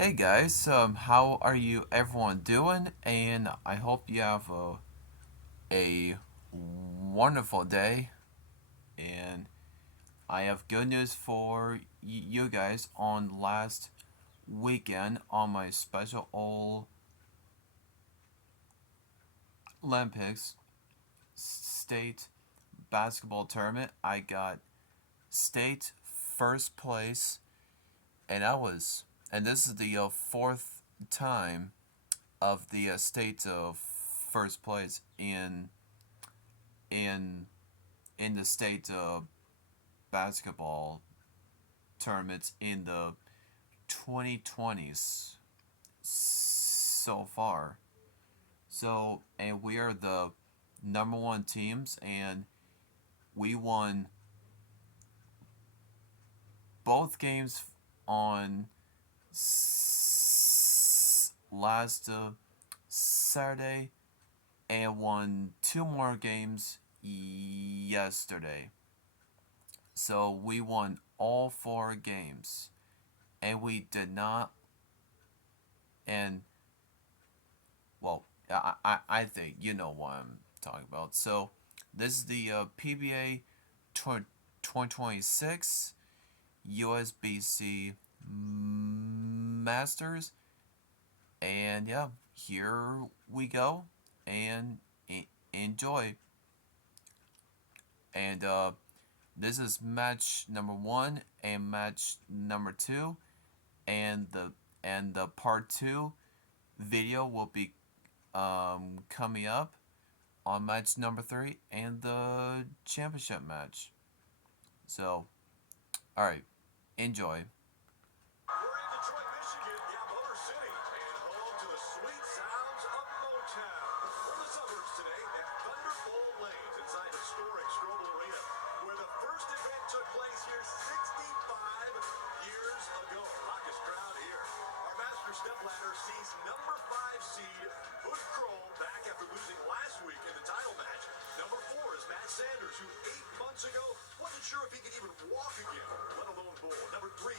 Hey guys, how are you everyone doing? And I hope you have a wonderful day. And I have good news for you guys. On last weekend, on my special Olympics state basketball tournament, I got state first place, and and this is the fourth time of the state first place in in the state basketball tournaments in the 2020s so far. So, and we are the number one teams, and we won both games on last Saturday, and won two more games yesterday. So we won all four games, and we did not. And well, I think you know what I'm talking about. So this is the PBA 2026 USBC Masters, and yeah, here we go, and enjoy. And this is match number one and match number two, and the part two video will be coming up on match number three and the championship match. So, all right, enjoy. We're in Detroit, Michigan, yeah, Motor City, and home to the sweet sounds of Motown. We're in the suburbs today at Thunderbolt Lanes inside historic Krol Arena, where the first event took place here 65 years ago. Raucous crowd here. Our master stepladder sees number 5 seed Krol back after losing last week in the title match. Number 4 is Matt Sanders, who 8 months ago wasn't sure if he could even walk again, let alone bowl. Number 3,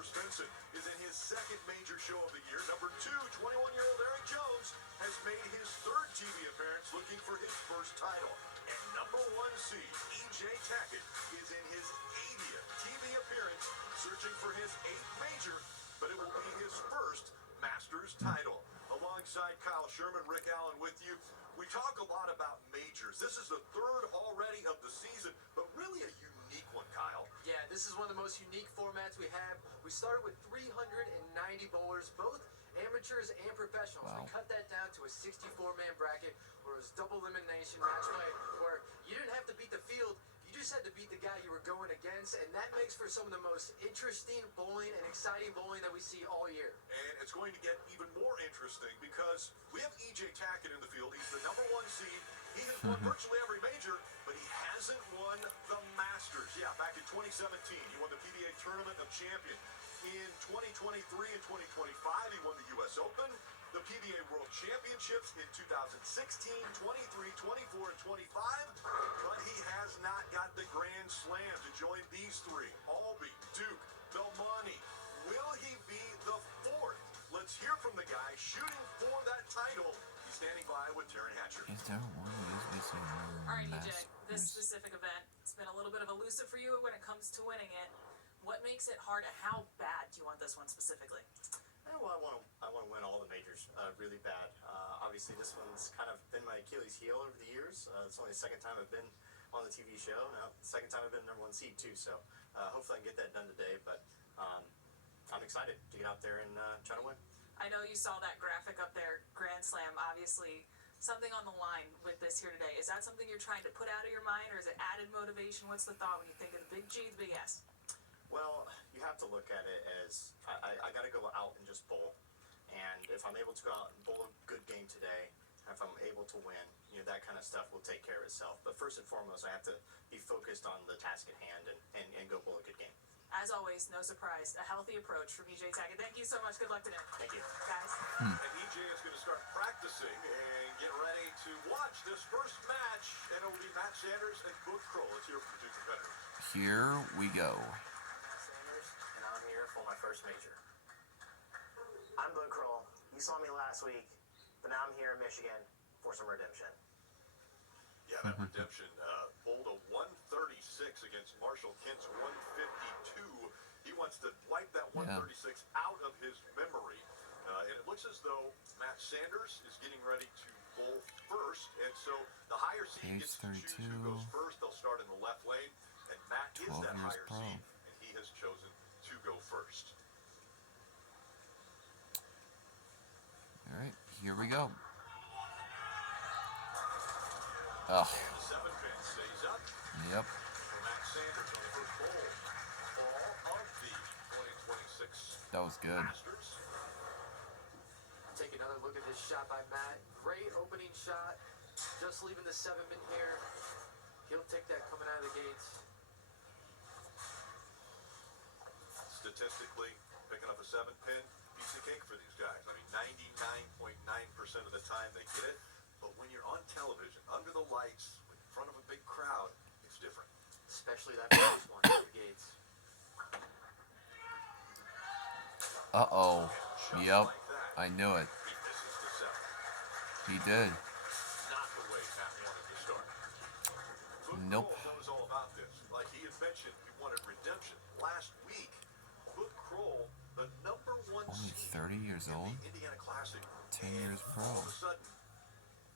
Svensson is in his second major show of the year. Number 2, 21-year-old Eric Jones has made his third TV appearance looking for his first title. And number 1 seed, EJ Tackett, is in his 80th TV appearance, searching for his 8th major, but it will be his first Masters title. Alongside Kyle Sherman, Rick Allen with you. We talk a lot about majors. This is the third already of the season, but really a unique one, Kyle. Yeah, this is one of the most unique formats we have. We started with 390 bowlers, both amateurs and professionals. Wow. We cut that down to a 64-man bracket where it was double elimination match play, where you didn't have to beat the field. You just had to beat the guy you were going against, and that makes for some of the most interesting bowling and exciting bowling that we see all year. And it's going to get even more interesting because we have EJ Tackett in the field. He's the number 1 seed. He has won virtually every major, but he hasn't won the Masters. Yeah, back in 2017, he won the PBA Tournament of Champions. In 2023 and 2025, he won the U.S. Open, the PBA World Championships in 2016, 23, 24, and 25, but he has not got the Grand Slam to join these three. Albee, Duke, Belmonte. Will he be the 4th? Let's hear from the guy shooting for that title. He's standing by with Taryn Hatcher. Is there one USBC All right, EJ, this Masters? specific event, it's been a little bit of elusive for you when it comes to winning it. What makes it hard, and how bad do you want this one specifically? Well, I want to win all the majors really bad. Obviously, this one's kind of been my Achilles heel over the years. It's only the second time I've been on the TV show. Now, the second time I've been number 1 seed, too. So hopefully I can get that done today. But I'm excited to get out there and try to win. I know you saw that graphic up there, Grand Slam, obviously something on the line with this here today. Is that something you're trying to put out of your mind, or is it added motivation? What's the thought when you think of the big G, the big S? Well, you have to look at it as I got to go out and just bowl. And if I'm able to go out and bowl a good game today, if I'm able to win, that kind of stuff will take care of itself. But first and foremost, I have to be focused on the task at hand and go bowl a good game. As always, no surprise, a healthy approach from EJ Tackett. Thank you so much. Good luck today. Thank you. Guys. And EJ is going to start practicing and get ready to watch this first match. And it will be Matt Sanders and Krol. Let's hear from the two competitors. Here we go. I'm Matt Sanders, and I'm here for my first major. I'm Krol. You saw me last week, but now I'm here in Michigan for some redemption. Yeah, that redemption pulled a 136 against Marshall Kent's 152. He wants to wipe that 136 out of his memory. And it looks as though Matt Sanders is getting ready to bowl first. And so the higher seed gets to choose who goes first. They'll start in the left lane. And Matt is that higher seed. And he has chosen to go first. All right, here we go. Oh. And the 7 pin stays up. Yep. For Matt Sanders on the first bowl. Ball of the 2026 That was good. Masters. Take another look at this shot by Matt. Great opening shot. Just leaving the 7 pin here. He'll take that coming out of the gates. Statistically, picking up a 7 pin, piece of cake for these guys. I mean, 99.9% of the time they get it. But when you're on television, under the lights, in front of a big crowd, it's different. Especially that first one out of the gates. Uh-oh. Just Yep. like that, I knew it. he misses the 7. He did. Not the way Matt wanted to start. Book Nope. Krol knows all about this. Like he had mentioned, he wanted redemption. Last week, Book Krol, the number 1 Only seed 30 years in old. the Indiana Classic. 10 And years pro. all of a sudden,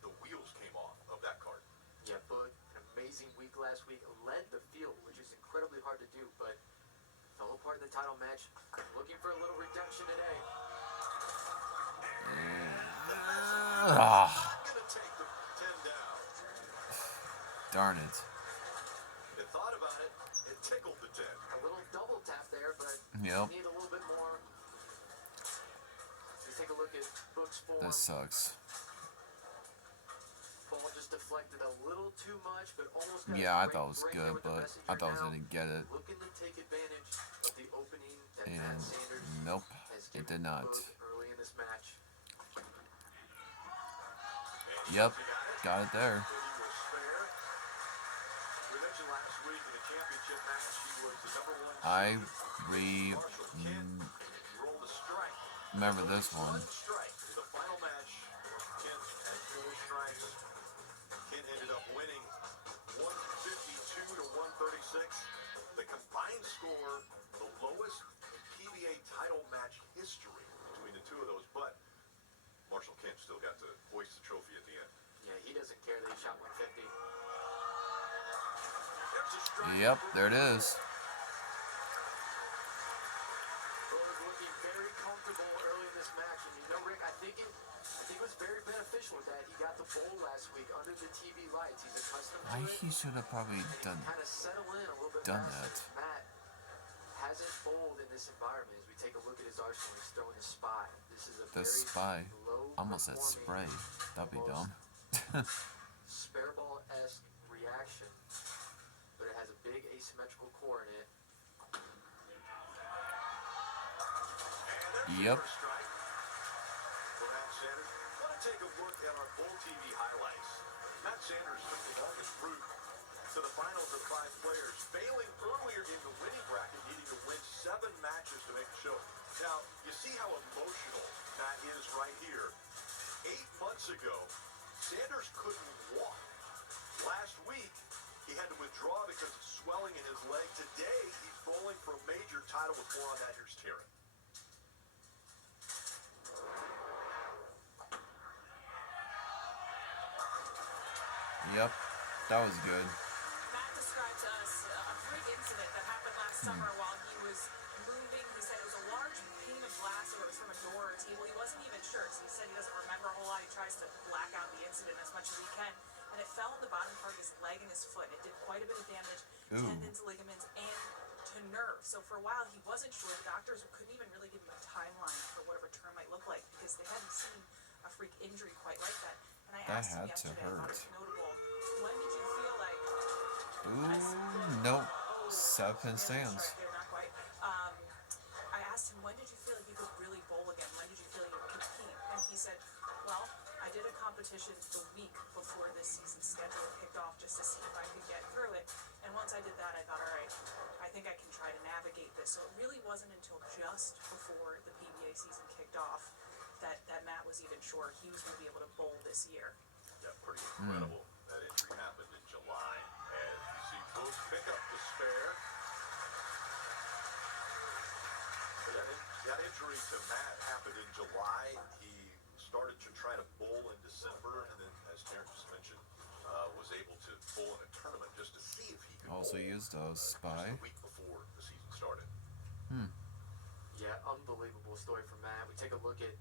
the wheels came off of that card. Yeah, Book, an amazing week last week. Led the field, which is incredibly hard to do, but fell apart in the title match. Looking for a little redemption today. Ah, Not gonna take the 10 down. darn it. They thought about it. It tickled the 10. A little double tap there, but Yep. need a little bit more. You take a look at Book's form. This sucks. Ball just deflected a little too much, but almost got Yeah, a I great thought it was break there good, with the but I messenger thought I was now. going to get it. Looking to take advantage of the opening that Matt And Sanders nope, has it given did not. Book early in this match. And Yep, he got it. got it there. But he was fair. We mentioned last week in the championship match, he was the number 1 seed. I Marshall Kent rolled a strike. remember this one. Strike. The final match, Kent had 4 strikes. Kent ended up winning 152 to 136. The combined score, the lowest in PBA title match history between the two of those. But Marshall Kent still got to hoist the trophy at the end. Yeah, he doesn't care that he shot 150. There's a strike. Yep, there it is. Book looking very comfortable early in this match, and you know, Rick, I think it was very beneficial that he got the bowl last week under the TV lights. He's accustomed to it. He should have probably And he done. kind of settle in a little bit done faster. that. Matt hasn't bowled in this environment. As we take a look at his arsenal, he's throwing a spy. This is a The very spy. low Almost said performing, spray. That'd be almost dumb. spare ball-esque reaction, but it has a big asymmetrical core in it. And Yep. there's your strike for Matt Sanders. Want to take a look at our Bull TV highlights. Matt Sanders took the longest route to the finals of 5 players, failing earlier in the winning bracket, needing to win 7 matches to make the show. Now, you see how emotional Matt is right here. 8 months ago, Sanders couldn't walk. Last week, he had to withdraw because of swelling in his leg. Today, he's bowling for a major title with more on that. Here's Terry. Yep, that was good. Matt described to us a freak incident that happened last summer while he was moving. He said it was a large pane of glass, or it was from a door or a table. He wasn't even sure, so he said he doesn't remember a whole lot. He tries to black out the incident as much as he can. And it fell on the bottom part of his leg and his foot. It did quite a bit of damage, tendons, ligaments, and to nerves. So for a while, he wasn't sure. The doctors couldn't even really give him a timeline for what a return might look like because they hadn't seen a freak injury quite like that. And I That asked him had to yesterday, I thought hurt. it was notable, when did you feel like... Ooh, nope. 7 stands. Right there, not quite. I asked him, when did you feel like you could really bowl again? When did you feel like you could compete? And he said, well, I did a competition the week before this season's schedule kicked off just to see if I could get through it. And once I did that, I thought, all right, I think I can try to navigate this. So it really wasn't until just before the PBA season kicked off was even sure he was going to be able to bowl this year. Yeah, pretty incredible. That injury happened in July. And you see Boog pick up the spare. That injury to Matt happened in July. He started to try to bowl in December, and then, as Terrence just mentioned, was able to bowl in a tournament just to see if he could Also bowl, used just Spy. a week before the season started. Yeah, unbelievable story from Matt. We take a look at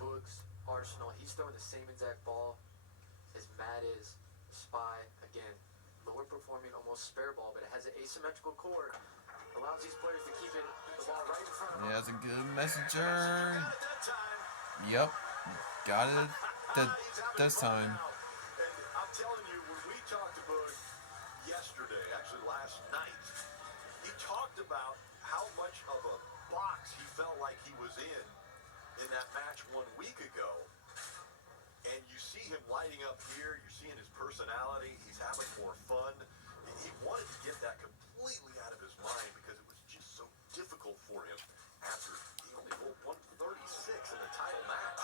Boog's arsenal. He's throwing the same exact ball as Matt is. Spy, again, lower performing, almost spare ball, but it has an asymmetrical core. Allows these players to keep the ball right in front of them. Yeah, that's a good messenger. Got it that time. Yep, got it He's having this fun time. now. And I'm telling you, when we talked to Boog yesterday, actually last night, he talked about how much of a box he felt like he was in that match 1 week ago. And you see him lighting up here. You're seeing his personality. He's having more fun. He wanted to get that completely out of his mind because it was just so difficult for him after he only bowled 136 in the title match.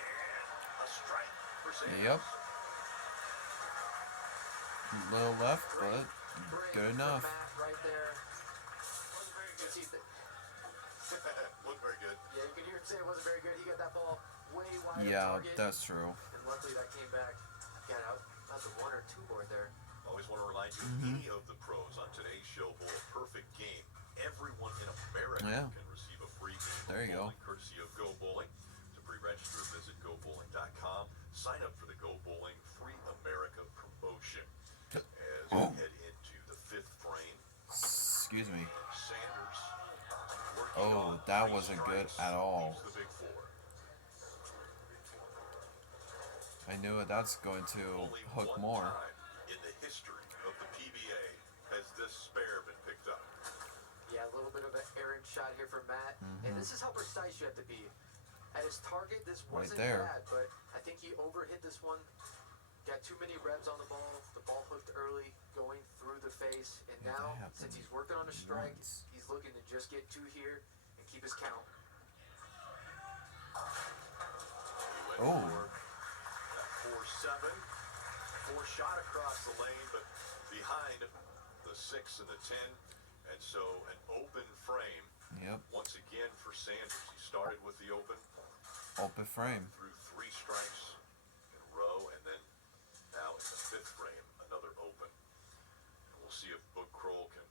And a strike for Sanders. Yep. Little left, but good enough. Matt right there. Wasn't very good. Wasn't very good. Yeah, you can hear him say it wasn't very good. He got that ball way wide of Yeah, target. that's true. And luckily that came back. Got out. That's a 1 or 2 board there. Always want to remind you, any of the pros on today's show bowl a perfect game. Everyone in America Yeah. can receive a free game There you of go. bowling, courtesy of Go Bowling. To pre-register, visit GoBowling.com. Sign up for the Go Bowling Free America promotion. As we head into the 5th frame, Excuse me. Sanders working Oh, on that 3 wasn't good strikes, at all. leaves the big 4. I knew it. That's going to Only hook one more. time in the history of the PBA has this spare been picked up. Yeah, a little bit of an errant shot here from Matt. And this is how precise you have to be. At his target, this Right wasn't there. bad, but I think he overhit this one. Got too many revs on the ball. The ball hooked early, going through the face. And Yeah, now, that happened since he's working on a strike, once. he's looking to just get 2 here and keep his count. He went Oh. for that 4-7. 4 shot across the lane, but behind the 6 and the 10. And so an open frame Yep, once again for Sanders. He started with the open, open frame. threw 3 strikes in a row, and then now in the 5th frame, another open. And we'll see if Boog Krol can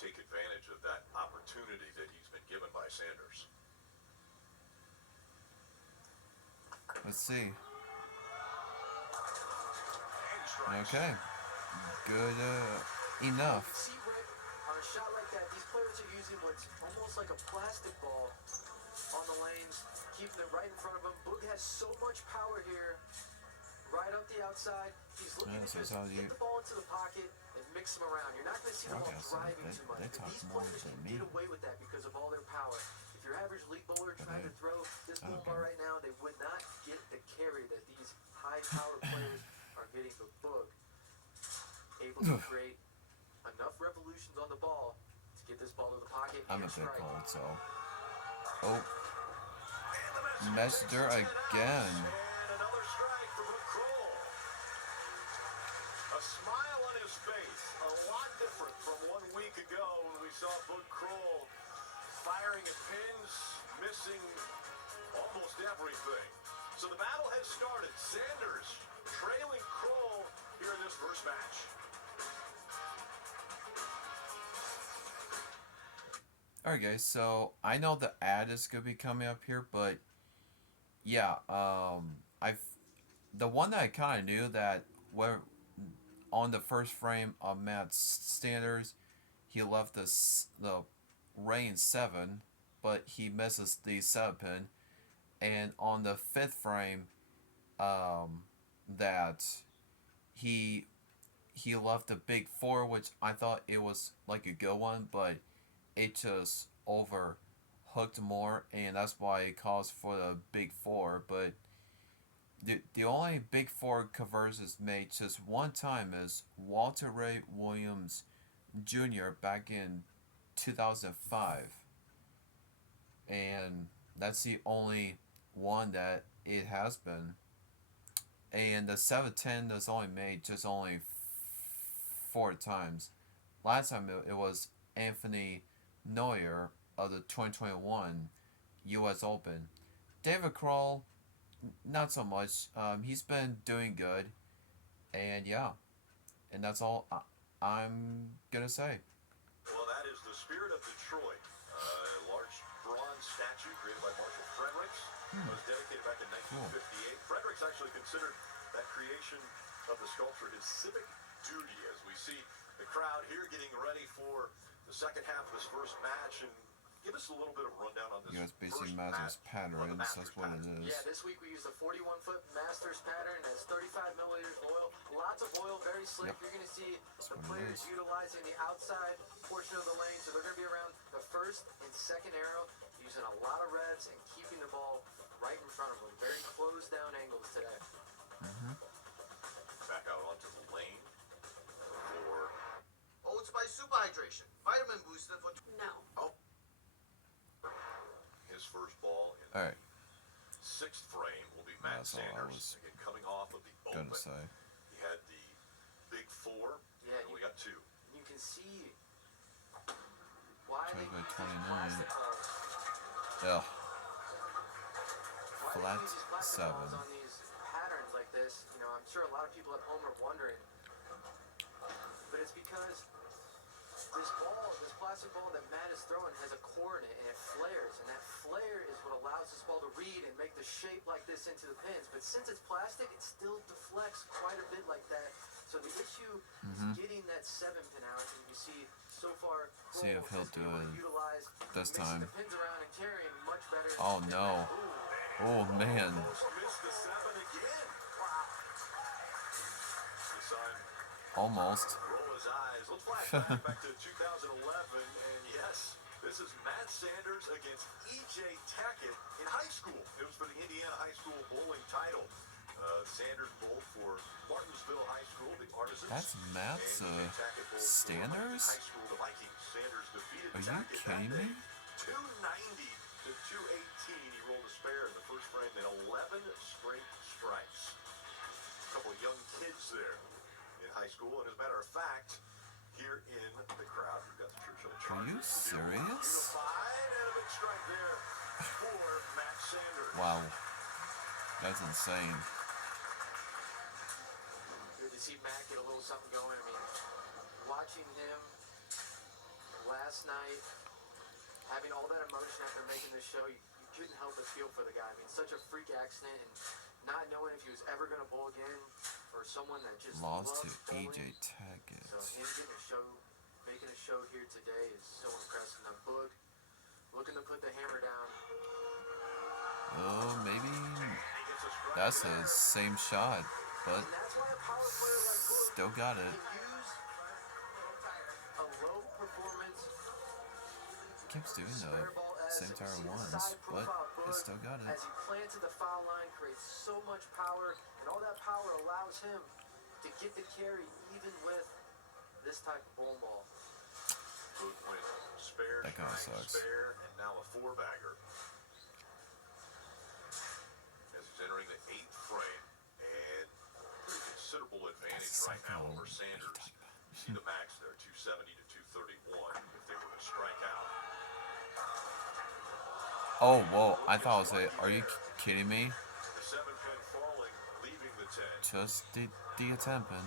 take advantage of that opportunity that he's been given by Sanders. Let's see. And strikes. Okay. Good enough. See, Rick, on a shot like that, these players are using what's almost like a plastic ball on the lanes, keeping it right in front of him. Boog has so much power here, right up the outside. He's looking Yeah, to so just how get you- the ball into the pocket and mix them around. You're not going to see the ball Okay, so driving they- too much. they But talk these more players than can me. get away with that because of all their power. If your average league bowler tried to they- throw this bull okay. ball right now, they would not get the carry that these high-powered players are getting. But Boog able to create enough revolutions on the ball to get this ball to the pocket I'm and a bit strike. cold, so. Oh, And the messenger takes it to the again. house, and another strike for Boog Krol. A smile on his face, a lot different from 1 week ago when we saw Boog Krol firing at pins, missing almost everything. So the battle has started. Sanders trailing Krol here in this first match. Alright guys, so I know the ad is gonna be coming up here, but yeah, the one that I kinda knew that where on the first frame of Matt's Sanders, he left the rain 7, but he misses the 7 pin, and on the 5th frame, that he left the big 4, which I thought it was like a good one, but it just overhooked more, and that's why it calls for the big 4. But the only big 4 conversions made just one time is Walter Ray Williams Jr. back in 2005, and that's the only one that it has been. And the 710 was only made just only 4 times. Last time it was Anthony Neuer of the 2021 U.S. Open. David Krol, not so much. He's been doing good, and yeah, and that's all I'm gonna say. Well, that is the Spirit of Detroit, a large bronze statue created by Marshall Fredericks. It was dedicated back in 1958. Fredericks actually considered that creation of the sculpture his civic duty, as we see the crowd here getting ready for the second half of his first match. And give us a little bit of rundown on this USBC first Masters match. patterns, that's what it is. Yeah, this week we used a 41-foot Masters pattern that's 35 milliliters of oil. Lots of oil, very slick. Yep. You're going to see That's the what it players is. utilizing the outside portion of the lane, so they're going to be around the first and second arrow, using a lot of revs and keeping the ball right in front of them. Very closed down angles today. Back out onto the lane for Oats by Super Hydration. Vitamin booster for... No. his first ball in All right, the sixth frame will be Matt That's all I Sanders. was Again, coming off of the gonna Open. say. He had the big four, Yeah, and we got two. You can see why they Tries by use these 29. plastic balls. Yeah, Why Flat they use these plastic 7. balls on these patterns like this? You know, I'm sure a lot of people at home are wondering. But it's because this plastic ball that Matt is throwing has a core in it, and it flares, and that flare is what allows this ball to read and make the shape like this into the pins. But since it's plastic, it still deflects quite a bit like that. So the issue is getting that 7-pin out, and you see so far. See if he'll Krol has do been able to it utilize this mixing time. the pins around and carrying much better. Oh, than no. Matt. Ooh. Oh man, Almost missed the seven again. Wow. The sign almost. roll his eyes. Let's flash back to 2011, and yes, this is Matt Sanders against E.J. Tackett in high school. It was for the Indiana High School bowling title. Sanders bowled for Martinsville High School, the Artisans. That's Matt's and E.J. Tackett bowled for Standers? High School, the Vikings. Sanders defeated Are you Tackett kidding that me? day, 290 to 218. He rolled a spare in the first frame, then 11 straight strikes. A couple of young kids there in high school, and as a matter of fact, here in the crowd, we've got the Churchill Are you Chargers. serious? Unified, and a big strike there for Matt Sanders. Wow, that's insane. Good to see Matt get a little something going. I mean, watching him last night, having all that emotion after making this show, you couldn't help but feel for the guy. I mean, such a freak accident, and not knowing if he was ever going to bowl again, for someone that just Lost loves to bowling. E.J. Tackett. So him getting a show, making a show here today is so impressive. Now Boog looking to put the hammer down. Oh, maybe He gets a strike that's there. his same shot, but And that's why a power player like Boog still got it. can use a low performance Keeps doing the spare ball as same you tire see the once, side but profile he Boog still got it. as he planted the foul line, creates so much power, and all that power allows him to get the carry even with this type of bowling ball. Boog went spare, That kinda strike, sucks. spare, and now a four-bagger. As he's entering the eighth frame, and pretty considerable advantage That's right now so over cool. Sanders. You see the max there, 270 to 231 if they were to strike out. Oh, whoa, I thought I was it. Are you kidding me? The 7-pin falling, leaving the 10. Just the attempt and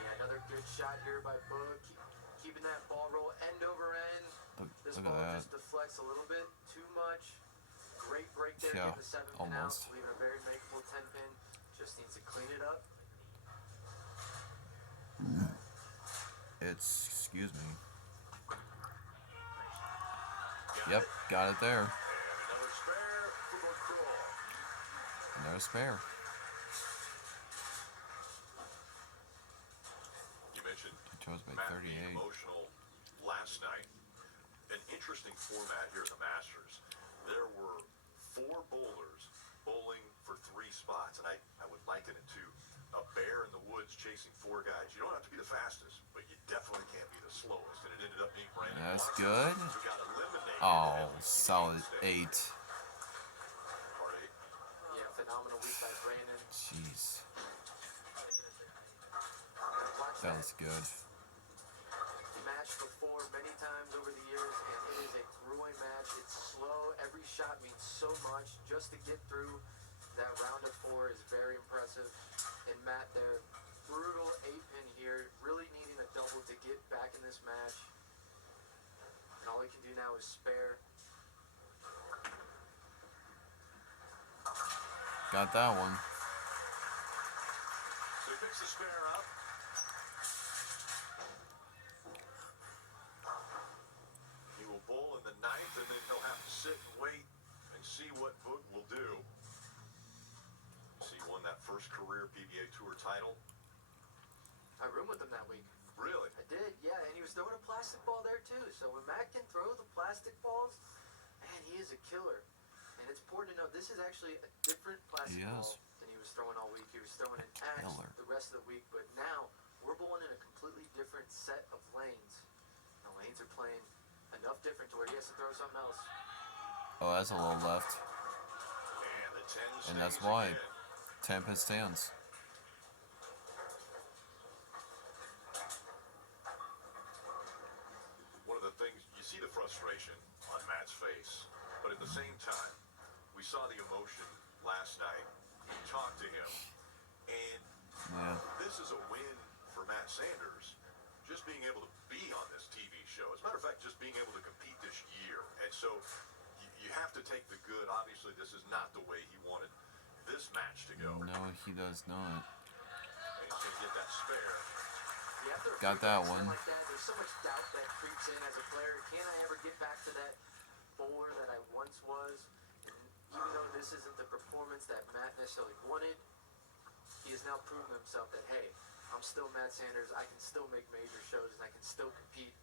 Yeah, another good shot here by Boog, keeping that ball roll end over end. This look ball at that. just deflects a little bit too much. Great break there, Yeah, getting the 7-pin almost. out, leaving a very makeable 10-pin. Just needs to clean it up. it's, excuse me. Got Yep, it. got it there. And another spare for Krol. Another spare. You mentioned He chose by Matt being 38. emotional last night. An interesting format here at the Masters. There were 4 bowlers bowling for 3 spots, and I would liken it to a bear in the woods chasing 4 guys. You don't have to be the fastest, but you definitely can't be the slowest, and it ended up being Brandon That's Watson good. who got eliminated. Oh, solid 8. Part 8. Yeah, phenomenal week by Brandon. Jeez. Watch That was good. match before many times over the years, and it is a grueling match. It's slow. Every shot means so much. Just to get through that round of 4 is very impressive. And Matt, their brutal 8-pin here, really needing a double to get back in this match. And all he can do now is spare. Got that one. So he picks the spare up. He will bowl in the 9th, and then he'll have to sit and wait and see what Boog will do. So he won that first career PBA Tour title. I roomed with him that week. Really? I did, yeah, and he was throwing a plastic ball there too. So when Matt can throw the plastic balls, man, he is a killer. And it's important to know this is actually a different plastic He is. ball than he was throwing all week. He was throwing an axe Killer. the rest of the week, but now we're bowling in a completely different set of lanes. The lanes are playing enough different to where he has to throw something else. Oh, that's a little left. And the 10 And that's stays wide. again. 10-pin stands. One of the things, you see the frustration on Matt's face, but at the same time, we saw the emotion last night. You talked to him, and Yeah. this is a win for Matt Sanders, just being able to be on this TV show. As a matter of fact, just being able to compete this year. And so you have to take the good. Obviously, this is not the way he wanted this match to go. No, he does not. And he's going to get that spare. Yeah, after a Got free that throw one. Like that, there's so much doubt that creeps in as a player. Can I ever get back to that bowler that I once was? And even though this isn't the performance that Matt necessarily wanted, he has now proven himself that, hey, I'm still Matt Sanders. I can still make major shows, and I can still compete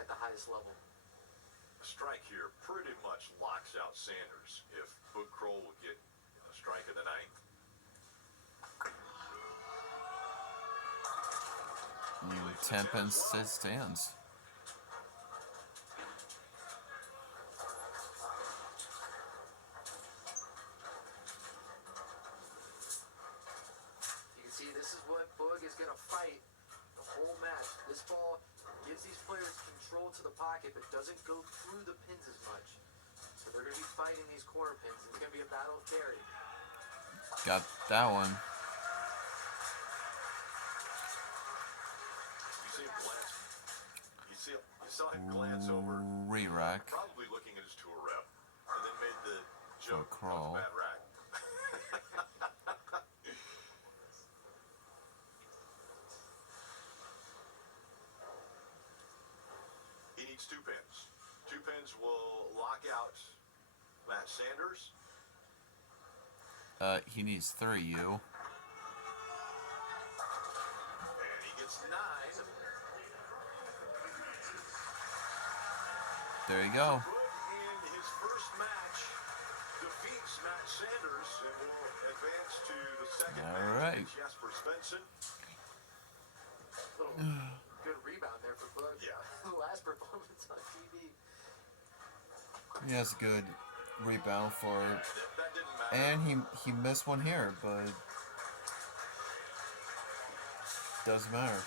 at the highest level. A strike here pretty much locks out Sanders if Boog Krol will get a strike in the 9th. You 10-pin stands. You can see this is what Boog is going to fight the whole match. This ball gives these players control to the pocket, but doesn't go through the pins as much. So they're going to be fighting these corner pins. It's going to be a battle of carry. Got that one. You see him glance. You saw him glance over, Re-rack. probably looking at his tour rep, and then made the joke of Krol. bad rack. He needs 2 pins. 2 pins will lock out Matt Sanders. He needs 3, you. And he gets 9. There you go. Boog in his first match defeats Matt Sanders and will advance to the second All match right. against Jasper Svensson. Little good rebound there for Boog. Yeah. Last performance on TV. He has a good rebound for, That didn't matter. and he missed one here, but doesn't matter. It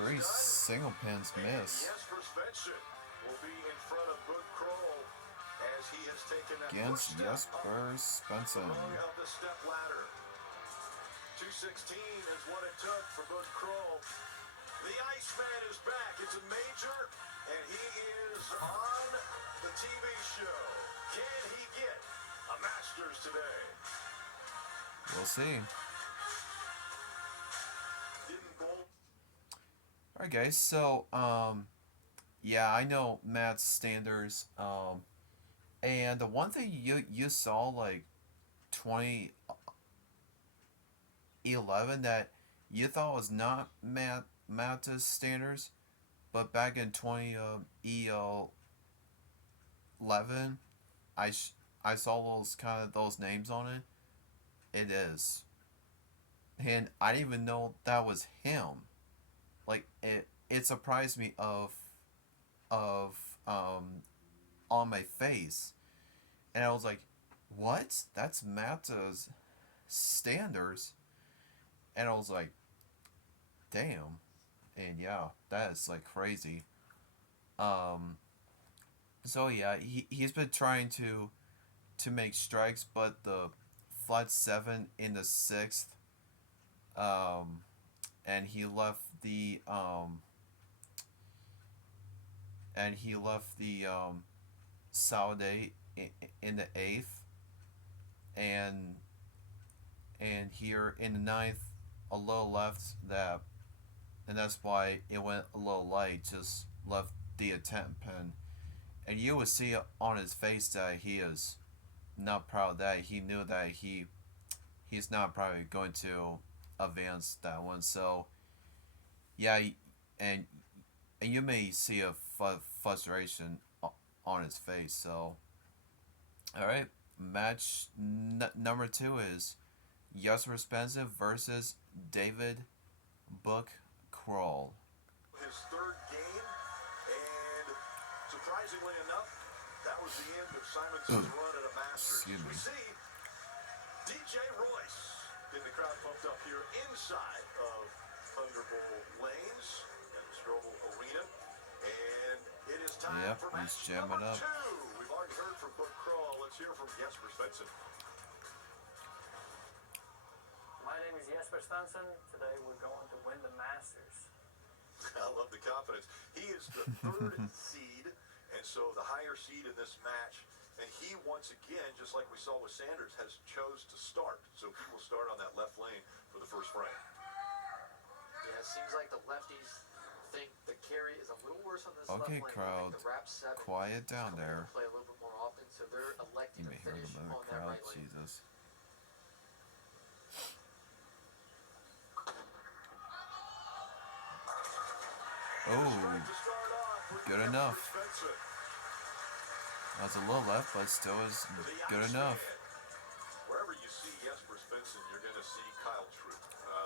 is 3 done. single pins And miss Jasper Svensson will be in front of Boog Krol as he has taken that against first step up Jesper the Svensson. rung of the step ladder. 216 is what it took for Boog Krol. The Iceman is back. It's a major, and he is on the TV show. Can he get a Masters today? We'll see. Didn't bowl. Alright guys, so yeah, I know Matt's standards, and the one thing you saw like 2011 that you thought was not Matt's standards, but back in 2011 I saw those names on it. It is. And I didn't even know that was him. Like it surprised me of on my face. And I was like, what? That's Mata's standards. And I was like, damn. And yeah, that is like crazy. So yeah, he's been trying to make strikes, but the flat 7 in the 6th, and he left the solid 8 in the 8th, and here in the 9th a little left that, and that's why it went a little light, just left the attempt pin. And you would see on his face that he is not proud of that. He knew that he's not probably going to advance that one. So yeah, and you may see a frustration on his face. So all right, match number 2 is Jesper Svensson versus David Book Krol. His third game, and surprisingly enough, that was the end of Simonson's run at a Masters. Excuse me. We see DJ Royce getting the crowd pumped up here inside of Thunderbolt Lanes at the Strobel Arena, and it is time for match he's jamming number up. 2. We've already heard from Book Krol. Let's hear from Jesper Svensson. My name is Jesper Svensson. Today we're going to win the Masters. I love the confidence. He is the third seed, and so the higher seed in this match. And he, once again, just like we saw with Sanders, has chose to start. So he will start on that left lane for the first frame. Yeah, it seems like the lefties think the carry is a little worse on this Okay, left lane. crowd, I think the wrap 7 quiet down is there. play a little bit more often, so they're electing You to may hear finish them in the on that crowd. right lane. Jesus. Oh, good enough. That's a little left, but still is good enough. Wherever you see Jesper Svensson, you're going to see Kyle Troop.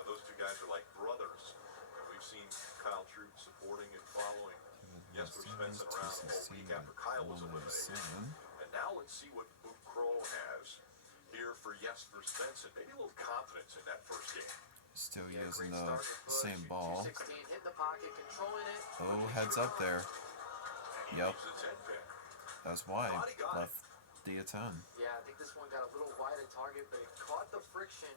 Those two guys are like brothers. And we've seen Kyle Troop supporting and following Jesper Svensson around all week after Kyle was eliminated. And now let's see what Book Krol has here for Jesper Svensson. Maybe a little confidence in that first game. Still Yeah, using great the start with same Bush. ball. 216, hit the pocket, controlling it. Oh, heads up there. And he Yep. leaves the 10 pin. That's why. Left the 10. Yeah, I think this one got a little wide at target, but it caught the friction.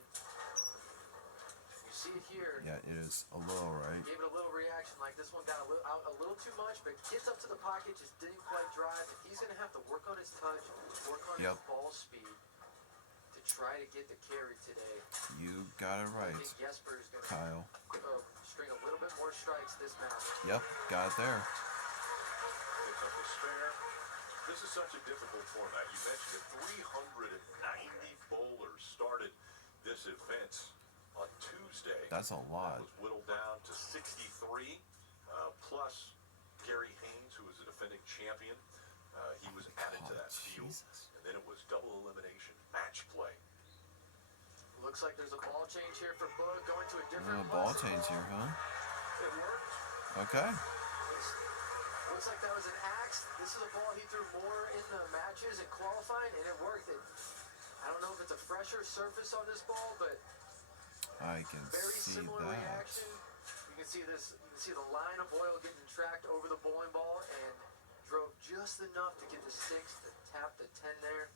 You see it here. Yeah, it is a little right. Gave it a little reaction, like this one got out a little too much, but gets up to the pocket, just didn't quite drive. And he's going to have to work on his touch, work on his ball speed to try to get the carry today. You got it I right, think Jesper is going to Kyle. string a little bit more strikes this match. Yep, got it there. Picks up the spare. This is such a difficult format. You mentioned it. 390 bowlers started this event on Tuesday. That's a lot. That was whittled down to 63, plus Gary Haynes, who was a defending champion. He was added to that field. Jesus. And then it was double elimination match play. Looks like there's a ball change here for Book, going to a different Ball plastic change ball. here, huh? It worked. Okay. Looks like that was an axe. This is a ball he threw more in the matches and qualifying, and it worked. I don't know if it's a fresher surface on this ball, but I can very see similar that. reaction. You can see this. You can see the line of oil getting tracked over the bowling ball, and drove just enough to get the 6 to tap the 10 there.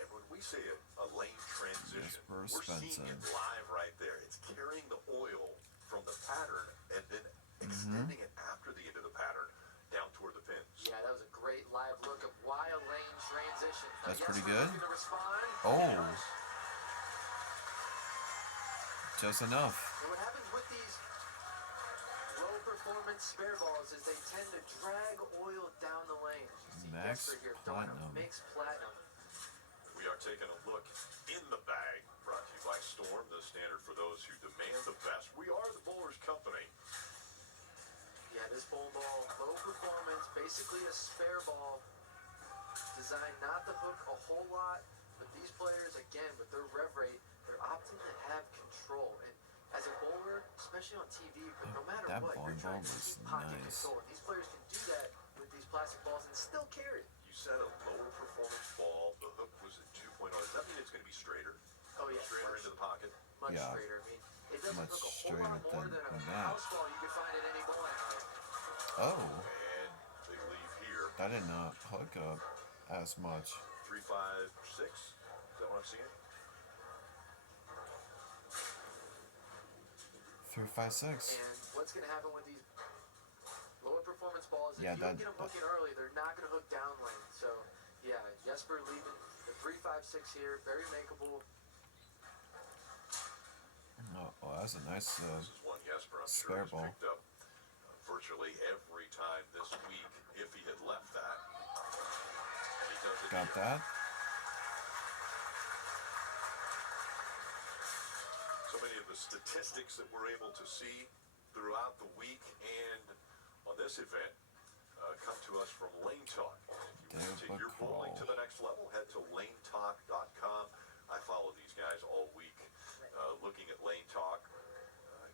And when we say a lane transition, Jesper we're seeing Svensson. it live right there. It's carrying the oil from the pattern and then extending it after the end of the pattern down toward the pins. Yeah, that was a great live look of why a lane transition. Now, That's pretty Jesper good. looking to respond. Oh, just enough. And what happens with these low performance spare balls is they tend to drag oil down the lanes. You see Max Jesper here throwing Platinum. a mixed platinum. We are taking a look in the bag, brought to you by Storm, the standard for those who demand the best. We are the Bowlers Company. Yeah, this bowling ball, low performance, basically a spare ball, designed not to hook a whole lot, but these players, again, with their rev rate, they're opting to have control. And as a bowler, especially on TV, but no matter That what, you're bowling trying ball to was keep pocket nice. control. And these players can do that with these plastic balls and still carry. You said a lower performance ball. The hook was at 2.0. Does that mean it's going to be straighter? Oh yeah, Straighter into the pocket. much Yeah. straighter. I mean, it doesn't Much look a whole lot straighter more than than a that. house ball you could find in any bowling alley. Oh, And they leave here. that did not hook up as much. 356. Is that what I'm seeing? 356. And what's going to happen with these lower performance balls? If Yeah, you don't get them hooking early, they're not going to hook down lane. So, yeah, Jesper leaving the 356 here, very makeable. Oh, that's a nice. This is one Jesper, I'm spare sure, ball. has picked up virtually every time this week if he had left that. And he does it Got here. that. So many of the statistics that we're able to see throughout the week and on this event come to us from Lane Talk. If you want to take your bowling to the next level, head to lanetalk.com. I follow these guys all week, looking at Lane Talk,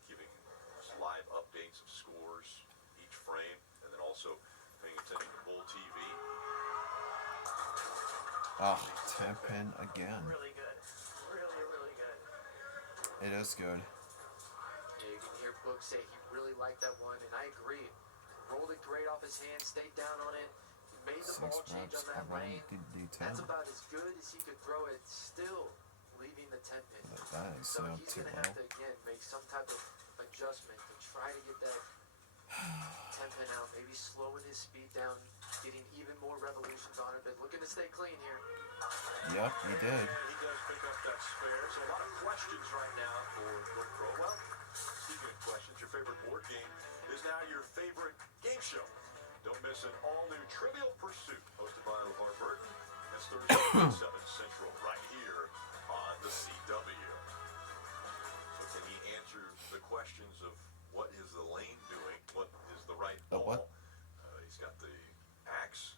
giving us live updates of scores each frame, and then also paying attention to Bull TV. Oh, 10 pin again. Really good. Really, really good. It is good. Yeah, you can hear Book say he really liked that one, and I agree. Rolled it great off his hand, stayed down on it. He made the 6 ball change reps on that around lane. D10. That's about as good as he could throw it, still leaving the 10 pin. But that is So not he's too going to well. have to, again, make some type of adjustment to try to get that 10 pin out, maybe slowing his speed down, getting even more revolutions on it, but looking to stay clean here. Yep, he did. And he does pick up that spare. So a lot of questions right now for Krol. Well, speaking of questions, your favorite board game is now your favorite game show. Don't miss an all-new Trivial Pursuit hosted by LeVar Burton. That's Thursday at 7 Central right here on the CW. So can he answer the questions of what is the lane doing? What is the right The ball? what? He's got the axe.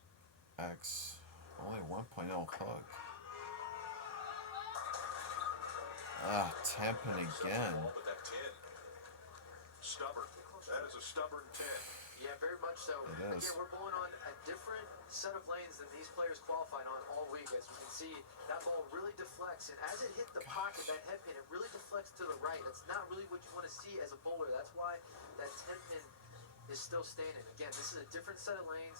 X. Only 1.0 hook. Ah, 10 pin again. But that 10, stubborn. That is a stubborn 10. Yeah, very much so. It is. Again, we're bowling on a different set of lanes than these players qualified on all week. As you can see, that ball really deflects, and as it hit the pocket, that head pin, it really deflects to the right. That's not really what you want to see as a bowler. That's why that 10 pin is still standing. Again, this is a different set of lanes.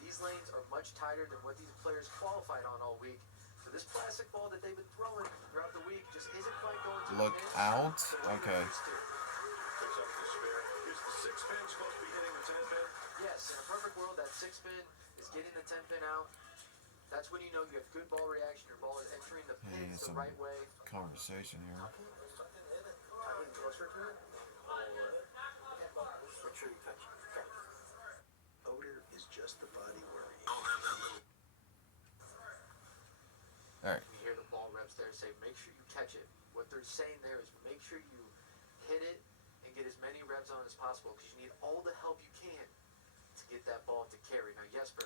These lanes are much tighter than what these players qualified on all week. So this plastic ball that they've been throwing throughout the week just isn't quite going to Look the pin out. the way Okay. they're used to. Picks up the spare. Is the 6 pin supposed to be hitting the 10 pin? Yes, in a perfect world, that 6 pin is getting the 10 pin out. That's when you know you have good ball reaction. Your ball is entering the Hey, pins the some right way. conversation here. I think closer to it. Make sure you touch it. Okay. Odor is just the body worry. Alright. You hear the ball reps there say, make sure you catch it. What they're saying there is make sure you hit it and get as many reps on as possible because you need all the help you can to get that ball to carry. Now, Jesper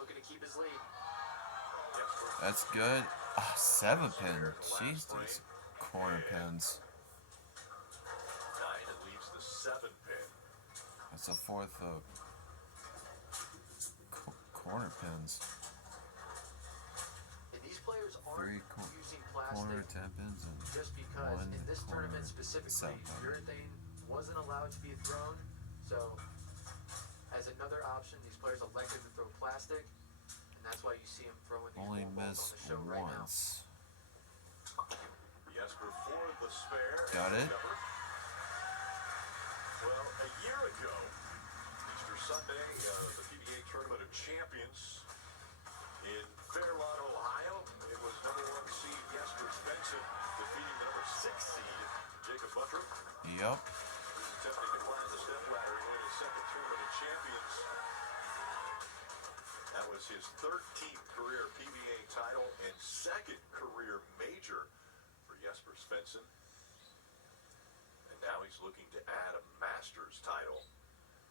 looking to keep his lead. That's good. Ah, 7 pin. Jeez, these corner pins. 9, it leaves the 7 pin. That's the fourth corner pins. And these players 3 aren't using corner plastic 10 pins and just because 1 in this tournament corner specifically, 7 pin. urethane wasn't allowed to be thrown. So, as another option, these players elected to throw plastic, and that's why you see them throwing these Only ball balls missed on the show right now. once. Jesper for the spare. Got it. Well, a year ago, Easter Sunday, the PBA Tournament of Champions in Fairlawn, Ohio, it was number 1 seed Jesper Svensson defeating the number 6 seed Jacob Buttram. Yep. He's attempting to climb the step ladder and win his second Tournament of Champions. That was his 13th career PBA title and second career major for Jesper Svensson. And now he's looking to add a Masters title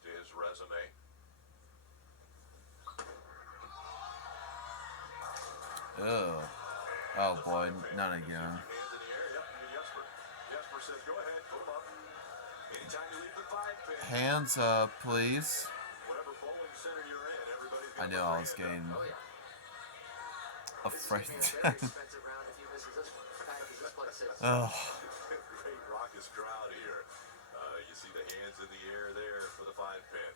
to his resume. Ugh. Oh boy, not again. Hands in the air. Yep, you Jesper. Jesper says, go ahead, put him up. Anytime you leave the 5 pin. Hands up, please. Whatever bowling center you're in, everybody's I gonna knew put I their was hand up. getting Oh, yeah. afraid. This is gonna be a very expensive round if he misses this one. Packages this place is. Oh, Great raucous crowd here. You see the hands in the air there for the 5-pin.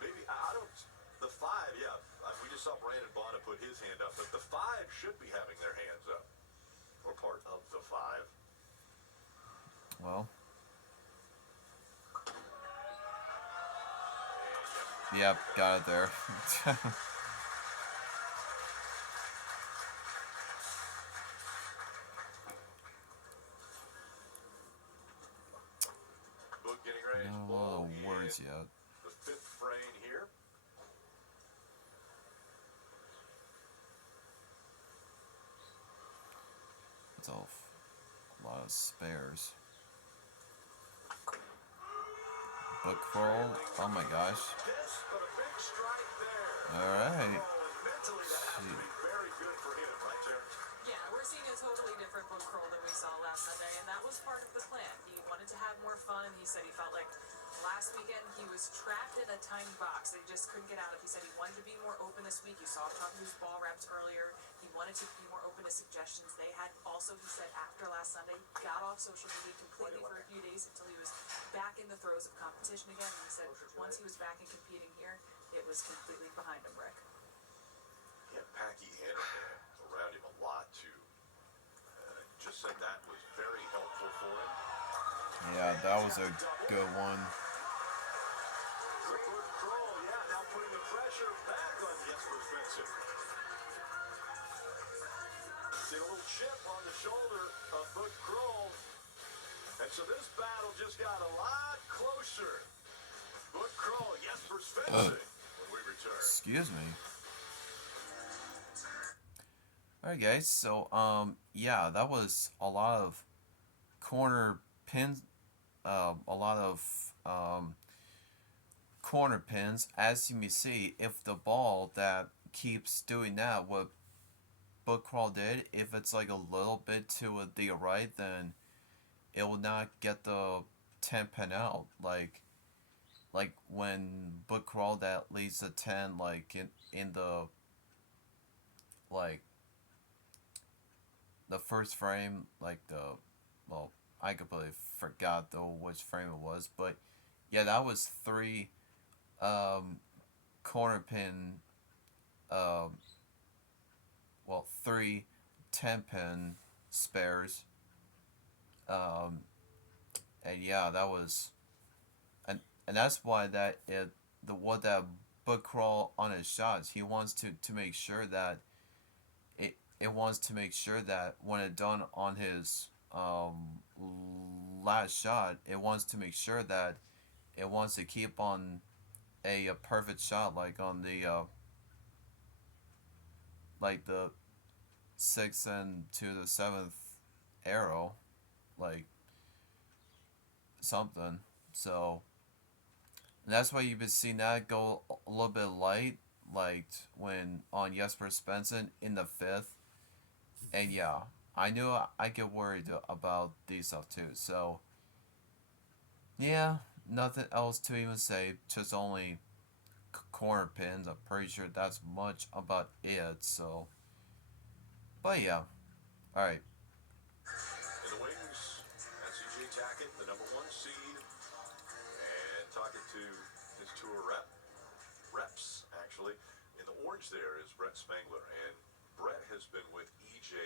Maybe, I don't, the 5, yeah. We just saw Brandon Bonta put his hand up, but the 5 should be having their hands up. Or part of the 5. well. Yep, got it there. Book getting ready to No blow words in yet. the 5th frame here. It's a lot of spares. Book Krol. Oh my gosh. This, but a big strike there. Alright. Mentally, that has to be very good for him, right, Jared? Yeah, we're seeing a totally different book Krol than we saw last Sunday, and that was part of the plan. He wanted to have more fun. He said he felt like last weekend he was trapped in a tiny box that he just couldn't get out of. He said he wanted to be more open this week. You saw him talking to his ball reps earlier. He wanted to be more open to suggestions they had. Also, he said after last Sunday, he got off social media completely for a few days until he was back in the throes of competition again. And he said once he was back and competing here, it was completely behind him, Rick. Yeah, Packy handed around him a lot, too. Just said that was very helpful for him. Yeah, that was a good one. Krol, yeah, now putting the pressure back on Jesper Svensson. See a little chip on the shoulder of Book Krol. And so this battle just got a lot closer. Book Krol, Jesper Svensson when we return. Excuse me. Alright guys, so yeah, that was a lot of corner pins, a lot of corner pins. As you may see, if the ball that keeps doing that, what Book Krol did, if it's like a little bit to the right, then it will not get the 10 pin out. Like when Book Krol that leads the 10, like in the like the first frame, like well, I completely forgot though which frame it was, but yeah, that was 3 corner pin, well, 3 10-pin spares, and yeah, that was, and that's why that what that Book Krol on his shots, he wants to make sure that it wants to make sure that when it's done on his last shot, it wants to make sure that it wants to keep on a perfect shot, like on the like the 6th and to the 7th arrow, like something. So that's why you've been seeing that go a little bit light, like when on Jesper Svensson in the 5th. And yeah, I knew I get worried about these stuff too. So yeah, nothing else to even say. Just only corner pins. I'm pretty sure that's much about it. So, but yeah, all right. In the wings, that's CJ Tackett, the #1 seed, and talking to his tour reps, actually. In the orange there is Brett Spangler, and Brett has been with EJ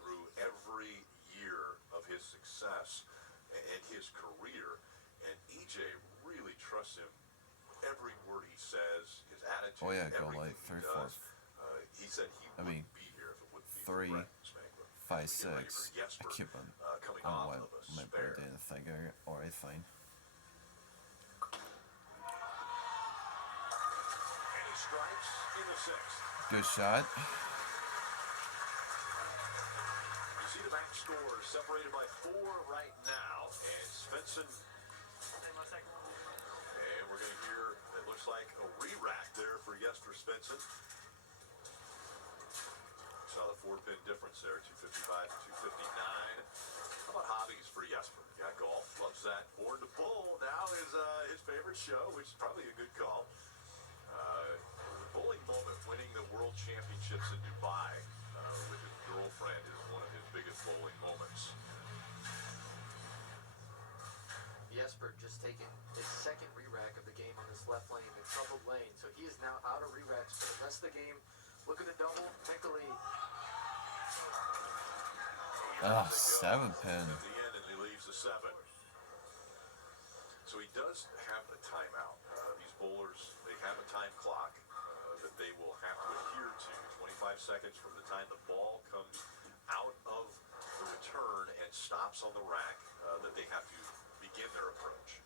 through every year of his success and his career, and EJ really trusts him. Every word he says, his attitude, Oh yeah, go everything like he 3, does. 4. He said he I mean, wouldn't be here if it wouldn't be 3, for Brett Spangler. 5, Get ready 6. for Jesper, I keep on. coming I don't off know of a what my spare. birthday thing or anything. And he strikes in the 6th. Good shot. You see the match score separated by 4 right now, and Svensson. And we're going to hear, it looks like a re-rack there for Jesper Svensson. Saw the 4-pin difference there, 255 to 259. How about hobbies for Jesper? Yeah, golf, loves that. Born to Bowl now is his favorite show, which is probably a good call. Bowling moment, winning the World Championships in Dubai. Jesper just taken his second re-rack of the game on this left lane, the troubled lane. So he is now out of re-racks for the rest of the game. Look at the double, take the lead. Oh, 7 pin. At the end, and he leaves the 7. So he does have a timeout. These bowlers, they have a time clock that they will have to adhere to. 25 seconds from the time the ball comes out of the return and stops on the rack that they have to begin their approach.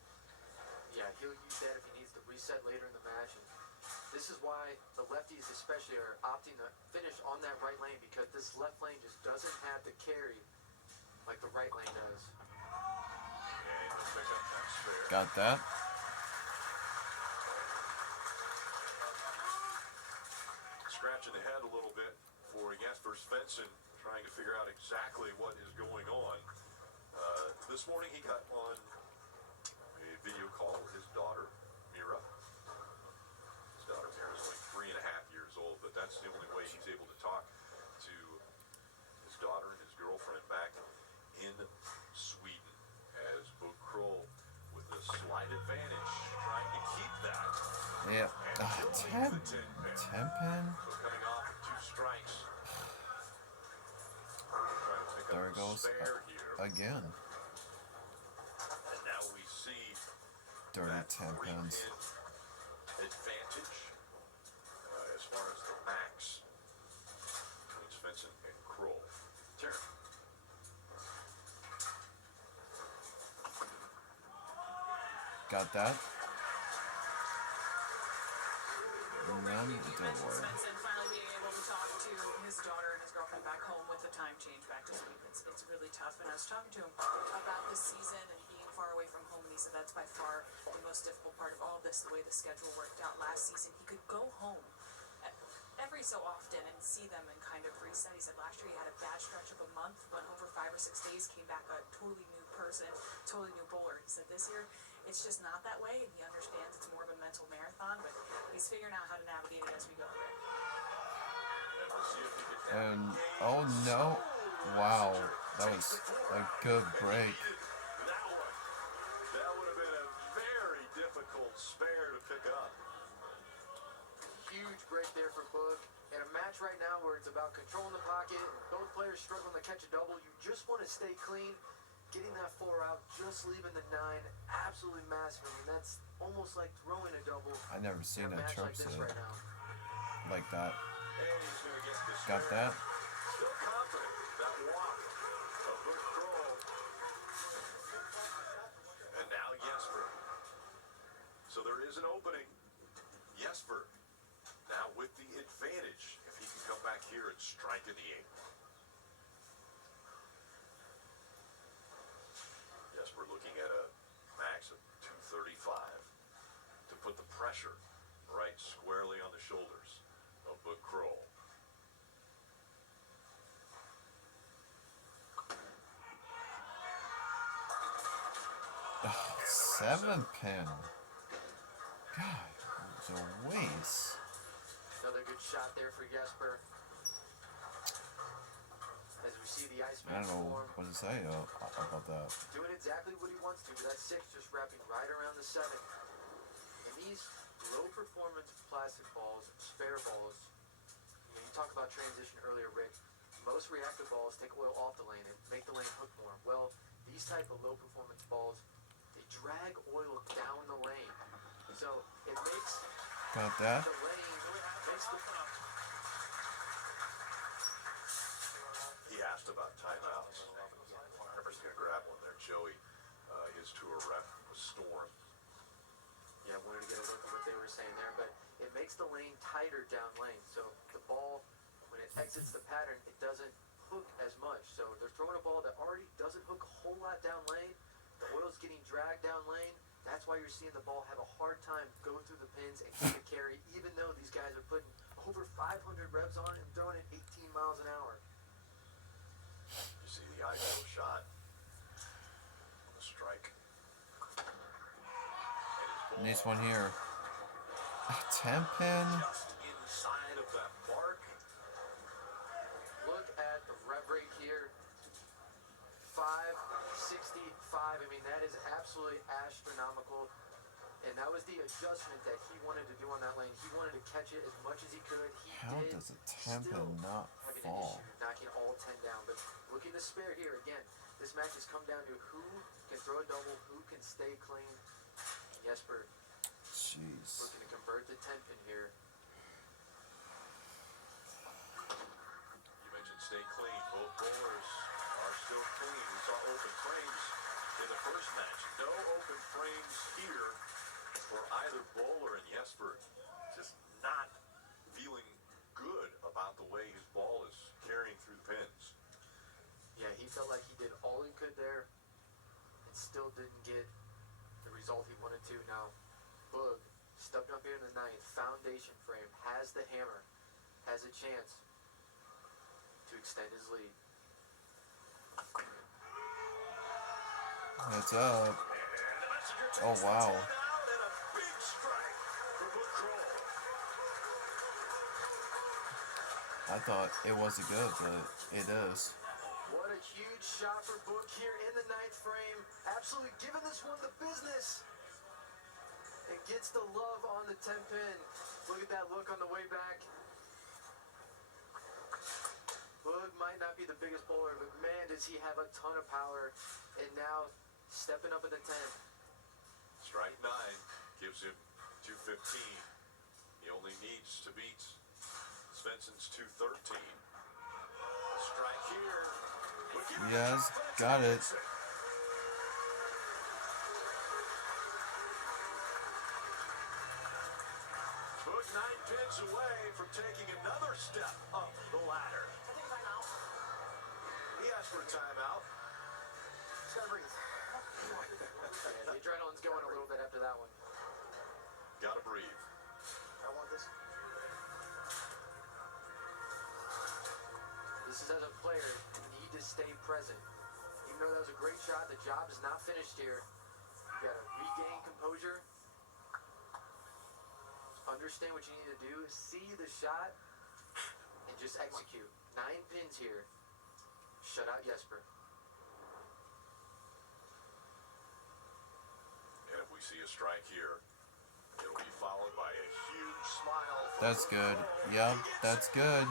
Yeah, he'll use that if he needs to reset later in the match. And this is why the lefties especially are opting to finish on that right lane, because this left lane just doesn't have the carry like the right lane does. And he'll pick up that spare. Got that. Scratching the head a little bit for Jesper Svensson, trying to figure out exactly what is going on. This morning he got on a video call with his daughter, Mira. His daughter Mira is only 3.5 years old, but that's the only way he's able to talk to his daughter and his girlfriend back in Sweden, as Krol with a slight advantage, trying to keep that. Yeah. And he'll leave the 10 pin. 10 pin. So coming off of 2 strikes. Trying to pick There up it goes. the spare here. Again. And now we see Dirty that 10 pins. 3-pin advantage as far as the max between Svensson and Krol. Terry. Got that. None. You Don't mentioned worry. Svensson finally being able to talk to his daughter and his girlfriend back home with the time change back to Sweden. It's really tough. And I was talking to him about this season and being far away from home, and he said that's by far the most difficult part of all of this, the way the schedule worked out last season. He could go home every so often and see them and kind of reset. He said last year he had a bad stretch of a month, went home for 5 or 6 days, came back a totally new person, totally new bowler. He said this year it's just not that way, and he understands it's more of a mental marathon, but he's figuring out how to navigate it as we go. And oh no. Wow. That was a good break. That would have been a very difficult spare to pick up. Huge break there for Boog. In a match right now where it's about controlling the pocket, both players struggling to catch a double, you just want to stay clean. Getting that 4 out, just leaving the 9, absolutely massive. I mean, that's almost like throwing a double. I never seen in a that match chirp like this set right now. like that. And he's going to get the Got spare. that. Still confident. That walk of Krol. And now Jesper. So there is an opening. Jesper now with the advantage if he can come back here and strike in the 8th. Jesper looking at a max of 235 to put the pressure right squarely on the shoulders of Krol. Oh, 7 pin. God, it's a waste. Another good shot there for Jesper. As we see the I Iceman don't know form, what to say about that. doing exactly what he wants to, but that 6 just wrapping right around the 7. And these low performance plastic balls, spare balls, you talked about transition earlier, Rick. Most reactive balls take oil off the lane and make the lane hook more. Well, these type of low performance balls, they drag oil down the lane. So it makes Got that. the lane, makes the... He asked about timeouts. Harper's going to grab one there. Joey, his tour rep was Storm. Yeah, I wanted to get a look at what they were saying there, but it makes the lane tighter down lane. So the ball, when it exits the pattern, it doesn't hook as much. So they're throwing a ball that already doesn't hook a whole lot down lane. The oil's getting dragged down lane. That's why you're seeing the ball have a hard time going through the pins and getting a carry, even though these guys are putting over 500 revs on it and throwing it 18 miles an hour. You see the ideal shot on the strike. And his Nice ball one here. 10 pin. just inside of that mark. Look at the rev rate here. 560, 5. I mean, that is absolutely astronomical. And that was the adjustment that he wanted to do on that lane. He wanted to catch it as much as he could. He How did. does a 10 Still pin not having fall? an issue knocking all 10 down. But looking to spare here again. This match has come down to who can throw a double, who can stay clean. And Jesper Jeez. looking to convert the 10 pin here. You mentioned stay clean. Both bowlers are still clean. We saw open frames in the first match. No open frames here for either bowler, and Jesper just not feeling good about the way his ball is carrying through the pins. Yeah, he felt like he did all he could there and still didn't get the result he wanted to. Now, Boog stepped up here in the 9th, foundation frame, has the hammer, has a chance to extend his lead. It's up. Oh, wow. I thought it wasn't good, but it is. What a huge shot for Boog here in the 9th frame. Absolutely giving this one the business. And gets the love on the 10 pin. Look at that look on the way back. Boog might not be the biggest bowler, but man, does he have a ton of power. And now stepping up at the 10. Strike 9 gives him 215. He only needs to beat Svensson's 213. Strike here. Yes, got it. Boog 9 pins away from taking another step up the ladder. I think timeout. He asked for a timeout. Just gotta breathe. Yeah, the adrenaline's going a little bit after that one. Gotta breathe. I want this. This is as a player, you need to stay present. Even though that was a great shot, the job is not finished here. You gotta regain composure. Understand what you need to do. See the shot and just execute. 9 pins here. Shut out Jesper. And if we see a strike here, it'll be followed by a huge smile. That's good. Yep, that's good.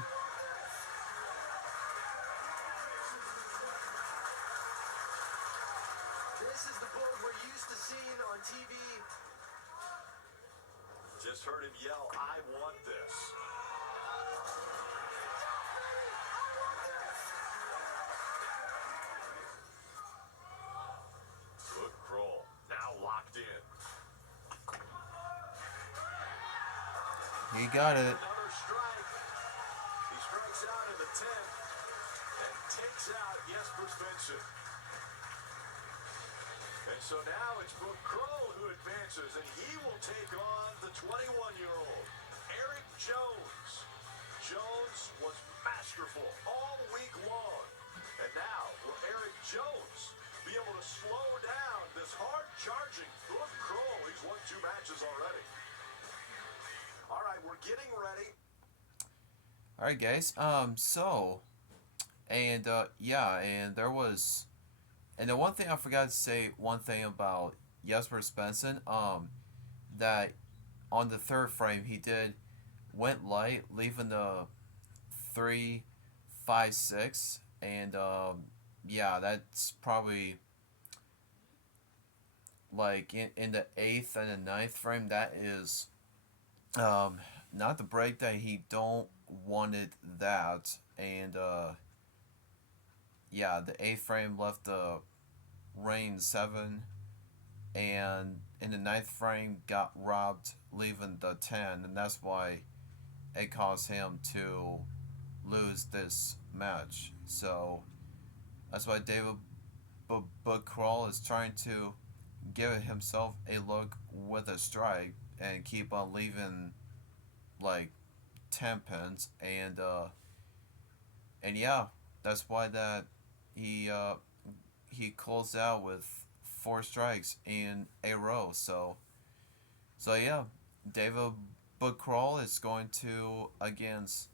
This is the Boog we're used to seeing on TV. Just heard him yell, "I want this." Good Krol, now locked in. He got it. Another strike. He strikes out in the 10th and takes out Jesper Svensson. And so now it's Krol who advances, and he will take on the 21-year-old, Eric Jones. Jones was masterful all week long. And now will Eric Jones be able to slow down this hard-charging Krol? He's won 2 matches already. All right, we're getting ready. All right, guys. Yeah, and there was, and the one thing I forgot to say, one thing about Jesper Svensson, that on the 3rd frame he went light, leaving the 3, 5, 6, and yeah, that's probably like in the 8th and the 9th frame. That is not the break that he don't wanted that, and yeah, the 8th frame left the rain 7, and in the 9th frame got robbed, leaving the 10, and that's why it caused him to lose this match. So that's why David Krol is trying to give himself a look with a strike and keep on leaving like 10 pins, and yeah, that's why that he closed out with 4 strikes in a row. So yeah, David Krol is going to against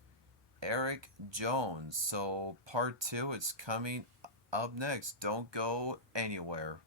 Eric Jones. So part 2 is coming up next. Don't go anywhere.